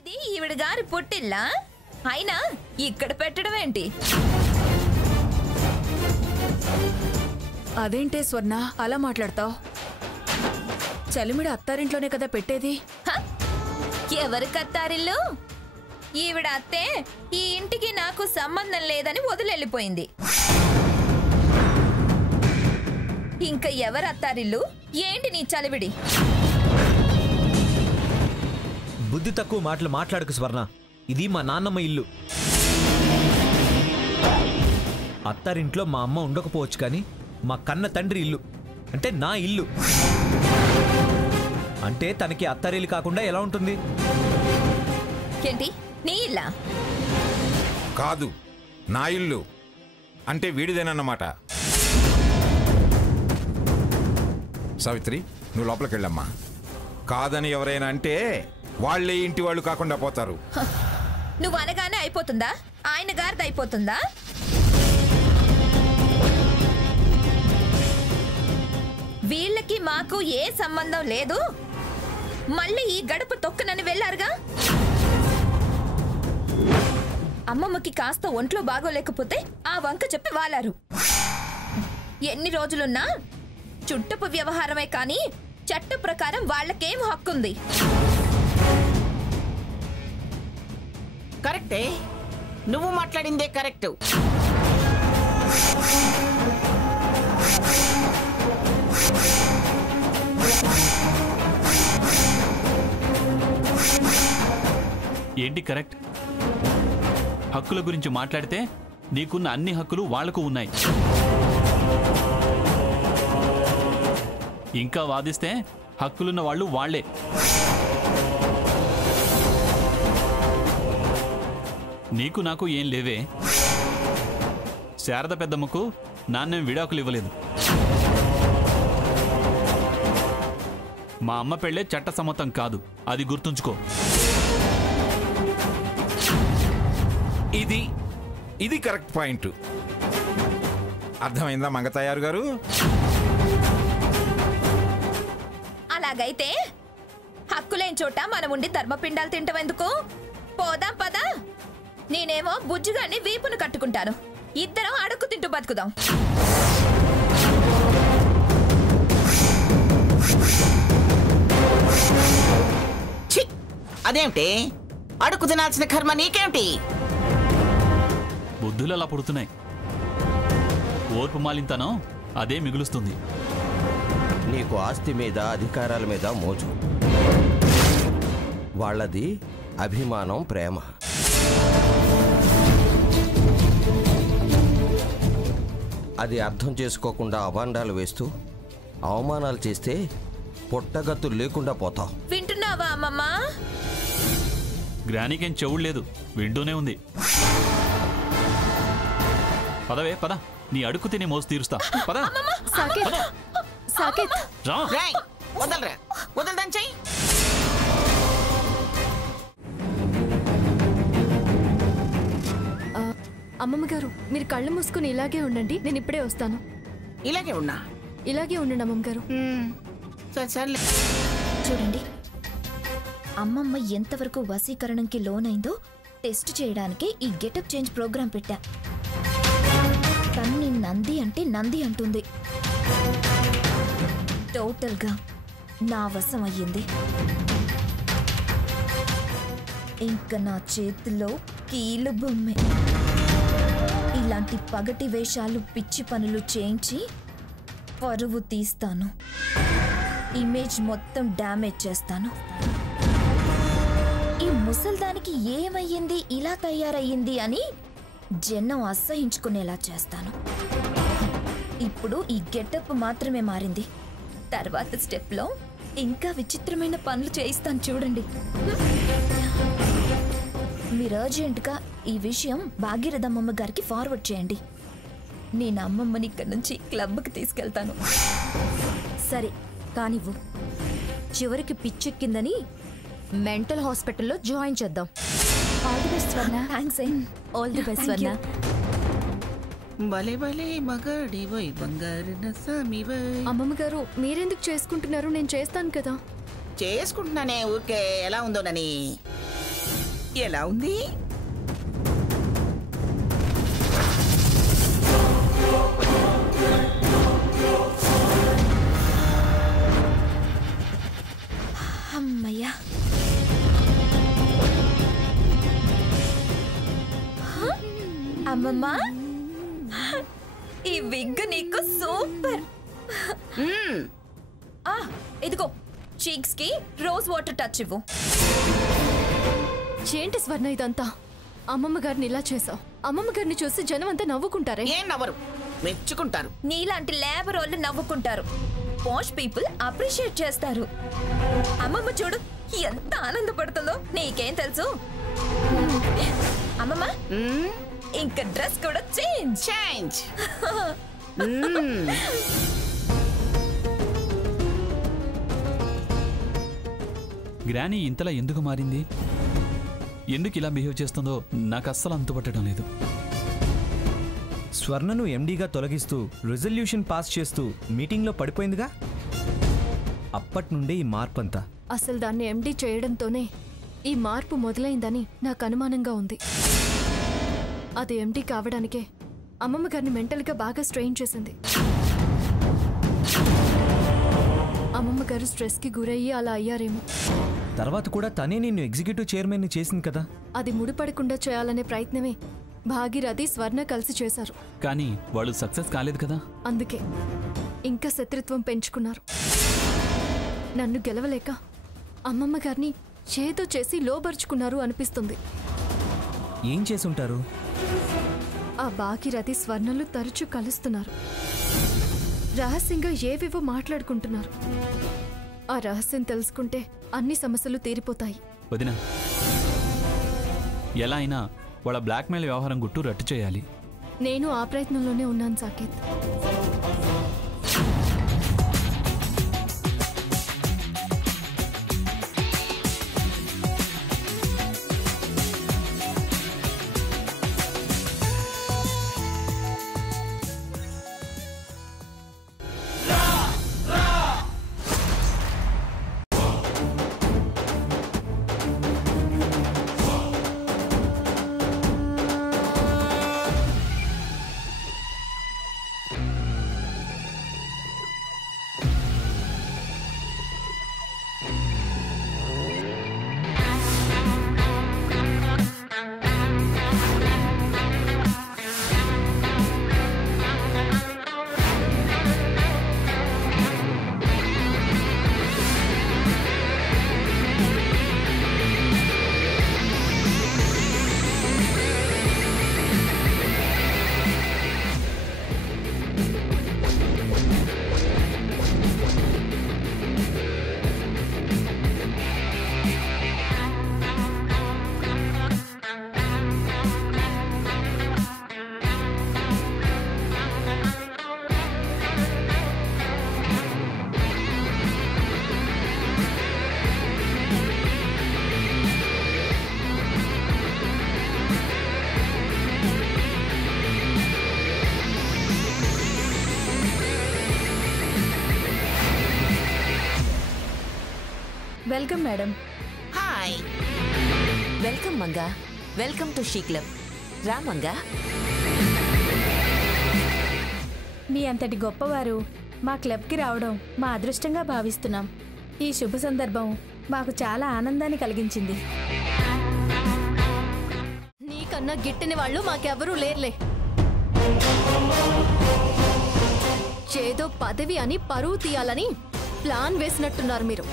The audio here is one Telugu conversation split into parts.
ఇది ఈవిడ గారి పుట్టిల్లా అయినా ఇక్కడ పెట్టడం ఏంటి? అదేంటే స్వర్ణ అలా మాట్లాడతావు? చలిమిడి అత్తారింట్లోనే కదా పెట్టేది. ఎవరికి అత్తారిల్లు? ఈవిడ అత్తే ఈ ఇంటికి నాకు సంబంధం లేదని వదిలెళ్ళిపోయింది. ఇంకా ఎవరు అత్తారిల్లు? ఏంటి నీ చలివిడి? బుద్ధి తక్కువ మాటలు మాట్లాడకు స్వర్ణ. ఇది మా నాన్నమ్మ ఇల్లు. అత్తారింట్లో మా అమ్మ ఉండకపోవచ్చు కానీ మా కన్న తండ్రి ఇల్లు అంటే నా ఇల్లు. అంటే తనకి అత్తారిల్లు కాకుండా ఎలా ఉంటుంది? ఏంటి నీ ఇల్లా? కాదు, నా ఇల్లు అంటే వీడిదేనన్నమాట. సావిత్రి, నువ్వు లోపలికి వెళ్ళమ్మా. కాదని ఎవరైనా అంటే వాళ్ళే ఇంటి వాళ్ళు కాకుండా పోతారు. నువ్వు అనగానే అయిపోతుందా? ఆయన గారిది అయిపోతుందా? వీళ్ళకి మాకు ఏ సంబంధం లేదు. మళ్ళీ ఈ గడప తొక్కనని వెళ్ళారుగా. అమ్మమ్మకి కాస్త ఒంట్లో బాగోలేకపోతే ఆ వంక చెప్పి వాలారు. ఎన్ని రోజులున్నా చుట్టపు వ్యవహారమే కానీ చట్ట ప్రకారం వాళ్ళకేం హక్కుంది? కరెక్టే, నువ్వు మాట్లాడిందే కరెక్ట్. ఏంటి కరెక్ట్? హక్కుల గురించి మాట్లాడితే నీకున్న అన్ని హక్కులు వాళ్లకు ఉన్నాయి. ఇంకా వాదిస్తే హక్కులున్న వాళ్ళు వాళ్లే. నీకు నాకు ఏం లేవే. శారద పెద్దమ్మకు నాన్నేం విడాకులు ఇవ్వలేదు. మా అమ్మ పెళ్ళే చట్టసమ్మతం కాదు, అది గుర్తుంచుకో. ఇది కరెక్ట్ పాయింట్. అర్థమైందా మంగతాయారు గారు? అలాగైతే హక్కులేని చోట మనం ఉండి ధర్మపిండాలు తింటాం ఎందుకు? పోదాం పదా. నేనేమో బుజ్జుగాన్ని వీపును కట్టుకుంటాను. ఇద్దరం అడుక్కు తింటూ బతుకుదాం. అదేమిటి? అడుగు తినాల్సిన కర్మ నీకేమిటి? బుద్ధులు అలా పుడుతున్నాయి. ఓర్పు మాలింతనం అదే మిగులుస్తుంది. నీకు ఆస్తి మీద అధికారాల మీద మోజు, వాళ్ళది అభిమానం, ప్రేమ. అది అర్థం చేసుకోకుండా అభాండాలు వేస్తూ అవమానాలు చేస్తే పొట్టగత్తులు లేకుండా పోతావు. వింటున్నావా అమ్మమ్మ? గ్రానీకేం చెవుడు లేదు, వింటూనే ఉంది. పదవే పద, నీ అడుక్కు తిని మోసు తీరుస్తా. పద. వదలరా, వదలదని చెయ్యి. అమ్మమ్మ గారు, మీరు కళ్ళు మూసుకుని ఇలాగే ఉండండి, నేను ఇప్పుడే వస్తాను. ఇలాగే ఉన్నా? ఇలాగే ఉండండి అమ్మమ్మ గారు. సర్లే. చూడండి, అమ్మమ్మ ఎంతవరకు వశీకరణంకి లోనైందో టెస్ట్ చేయడానికి ఈ గెటప్ చేంజ్ ప్రోగ్రాం పెట్టా. తన్ని నంది అంటే నంది అంటుంది. టోటల్గా నా వశం అయ్యింది. ఇంకా నా చేతిలో కీలు బొమ్మే. ఇలాంటి పగటి వేషాలు, పిచ్చి పనులు చేయించి పరువు తీస్తాను. ఇమేజ్ మొత్తం డ్యామేజ్ చేస్తాను. ఈ ముసల్దానికి ఏమయ్యింది, ఇలా తయారయ్యింది అని జనం అసహించుకునేలా చేస్తాను. ఇప్పుడు ఈ గెటప్ మాత్రమే మారింది. తర్వాత స్టెప్లో ఇంకా విచిత్రమైన పనులు చేయిస్తాను చూడండి. మీరు అర్జెంటుగా ఈ విషయం భాగీరథమ్మమ్మ గారికి ఫార్వర్డ్ చేయండి. నేను అమ్మమ్మని ఇక్కడి నుంచి క్లబ్కి తీసుకెళ్తాను. సరే కానివ్వు. చివరికి పిచ్చెక్కిందని మెంటల్ హాస్పిటల్లో జాయిన్ చేద్దాం. All the best Swarna. Thanks. All the best స్వర్ణ. భలే భలే మగాడివై బంగారు నసామివై. అమ్మమ్మ గారు, మీరెందుకు చేసుకుంటున్నారు? నేను చేస్తాను కదా. చేసుకుంటున్నానే, ఊరికే ఎలా ఉందోనని. ఎలా ఉంది? అమ్మయ్యా. అమ్మమ్మ, ఈ విగ్ నీకు సూపర్. ఇదిగో చీక్స్ కి రోజ్ వాటర్ టచ్ ఇవ్వు. ఏంటి స్వర్ణ ఇదంతా? అమ్మమ్మ గారిని ఇలా చేసావు. అమ్మమ్మ గారిని చూసి జనం అంతా నవ్వుకుంటారే. ఏం నవ్వరు, మెచ్చుకుంటారు. నీలాంటి లేబర్ వాళ్ళు నవ్వుకుంటారు. పాష్ పీపుల్ అప్రిషియేట్ చేస్తారు. అమ్మమ్మ చూడు ఎంత ఆనందపడుతుందో. నీకేం తెలుసు? అమ్మమ్మ, ఇంకా డ్రెస్ కూడా చేంజ్. గ్రానీ ఇంతలా ఎందుకు మారింది? ఎందుకు ఇలా బిహేవ్ చేస్తుందో నాకు అస్సలు అంతుపట్టడం లేదు. స్వర్ణను ఎండీగా తొలగిస్తూ రిజల్యూషన్ పాస్ చేస్తూ మీటింగ్లో పడిపోయిందిగా. అప్పటి నుండే ఈ మార్పు అంతా. అసలు దాన్ని ఎండీ చేయడంతోనే ఈ మార్పు మొదలైందని నాకు అనుమానంగా ఉంది. అది ఎండీ కావడానికే అమ్మమ్మ గారిని మెంటల్గా బాగా స్ట్రెయిన్ చేసింది. అమ్మమ్మ గారు స్ట్రెస్కి గురయ్యి అలా అయ్యారేమో. తర్వాత కూడా తనే నిన్ను ఎగ్జిక్యూటివ్ చైర్మన్ చేసింది కదా. అది ముడిపడకుండా చేయాలనే ప్రయత్నమే భాగీరథి స్వర్ణ కలిసి చేశారు. కానీ వాళ్ళు సక్సెస్ కాలేదు కదా. అందుకే ఇంకా శత్రుత్వం పెంచుకున్నారు. నన్ను గెలవలేక అమ్మమ్మ గారిని చేతో చేసి లోబరుచుకున్నారు అనిపిస్తుంది. ఏం చేసుంటారు? ఆ భాగీరథి స్వర్ణలు తరచూ కలుస్తున్నారు. రహస్యంగా ఏవేవో మాట్లాడుకుంటున్నారు. ఆ రహస్యం తెలుసుకుంటే అన్ని సమస్యలు తీరిపోతాయి. వదినా, ఎలా అయినా వాళ్ళ బ్లాక్మెయిల్ వ్యవహారం గుట్టు రట్టు చేయాలి. నేను ఆ ప్రయత్నంలోనే ఉన్నాను Saketh. Welcome madam. Hi. Welcome Manga. Welcome to she club. రా మంగా. మీ అంతటి గొప్పవారు మా క్లబ్కి రావడం మా అదృష్టంగా భావిస్తున్నాం. ఈ శుభ సందర్భం మాకు చాలా ఆనందాన్ని కలిగించింది. నీకన్నా గిట్టని వాళ్ళు మాకెవరూ లేర్లే. చేదో పదవి అని పరువు తీయాలని ప్లాన్ వేసినట్టున్నారు మీరు.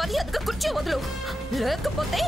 మర్యాదగా కూర్చో వదులు, లేకపోతే